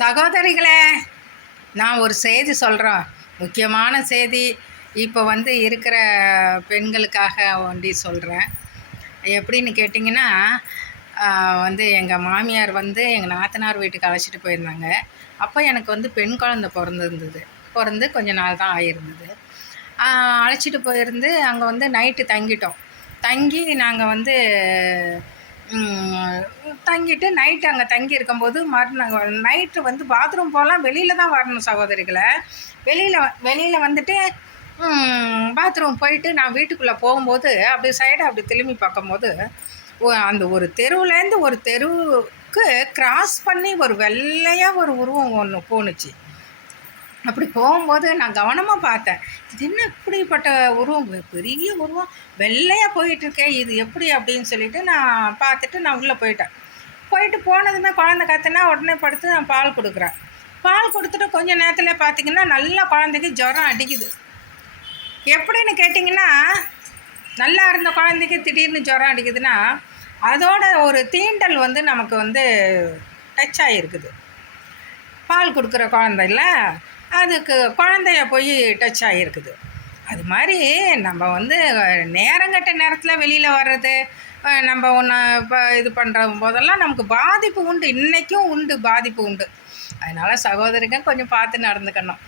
சகோதரிகளே, நான் ஒரு செய்தி சொல்கிறேன், முக்கியமான செய்தி. இப்போ இருக்கிற பெண்களுக்காக ஒண்டி சொல்கிறேன். எப்படின்னு கேட்டிங்கன்னா, எங்கள் மாமியார் எங்கள் நாத்தனார் வீட்டுக்கு அழைச்சிட்டு போயிருந்தாங்க. அப்போ எனக்கு பெண் குழந்தை பிறந்து கொஞ்ச நாள் தான் ஆகியிருந்தது. அழைச்சிட்டு போயிருந்து அங்கே நைட்டு தங்கிட்டோம். தங்கி நாங்கள் தங்கிட்டு நைட்டு அங்கே தங்கி இருக்கும்போது மறுநாள் நைட்டு பாத்ரூம் போகலாம், வெளியில் தான் வரணும் சகோதரிகளை. வெளியில் வந்துட்டு பாத்ரூம் போயிட்டு நான் வீட்டுக்குள்ளே போகும்போது அப்படி சைடை அப்படி திரும்பி பார்க்கும்போது அந்த ஒரு தெருவுலேருந்து ஒரு தெருவுக்கு கிராஸ் பண்ணி ஒரு வெள்ளையாக ஒரு உருவம் ஒன்று போணுச்சு. அப்படி போகும்போது நான் கவனமாக பார்த்தேன், இது என்ன இப்படிப்பட்ட உருவம், பெரிய உருவம் வெள்ளையாக போயிட்டுருக்கே, இது எப்படி அப்படின்னு சொல்லிட்டு நான் பார்த்துட்டு நான் உள்ளே போயிட்டு போனதுமே குழந்தை கற்றுனா உடனே படுத்து நான் பால் கொடுக்குறேன். பால் கொடுத்துட்டு கொஞ்சம் நேரத்தில் பார்த்திங்கன்னா நல்லா குழந்தைக்கு ஜுரம் அடிக்குது. எப்படின்னு கேட்டிங்கன்னா, நல்லா இருந்த குழந்தைக்கு திடீர்னு ஜுரம் அடிக்குதுன்னா அதோட ஒரு தீண்டல் நமக்கு டச் ஆகிருக்குது. பால் கொடுக்குற குழந்தைல அதுக்கு குழந்தைய போய் டச் ஆகிருக்குது. அது மாதிரி நம்ம நேரங்கட்ட நேரத்தில் வெளியில் வர்றது, நம்ம ஒன்று இப்போ இது பண்ணுற போதெல்லாம் நமக்கு பாதிப்பு உண்டு, இன்றைக்கும் உண்டு, பாதிப்பு உண்டு. அதனால் சகோதரிகள் கொஞ்சம் பார்த்து நடந்துக்கணும்.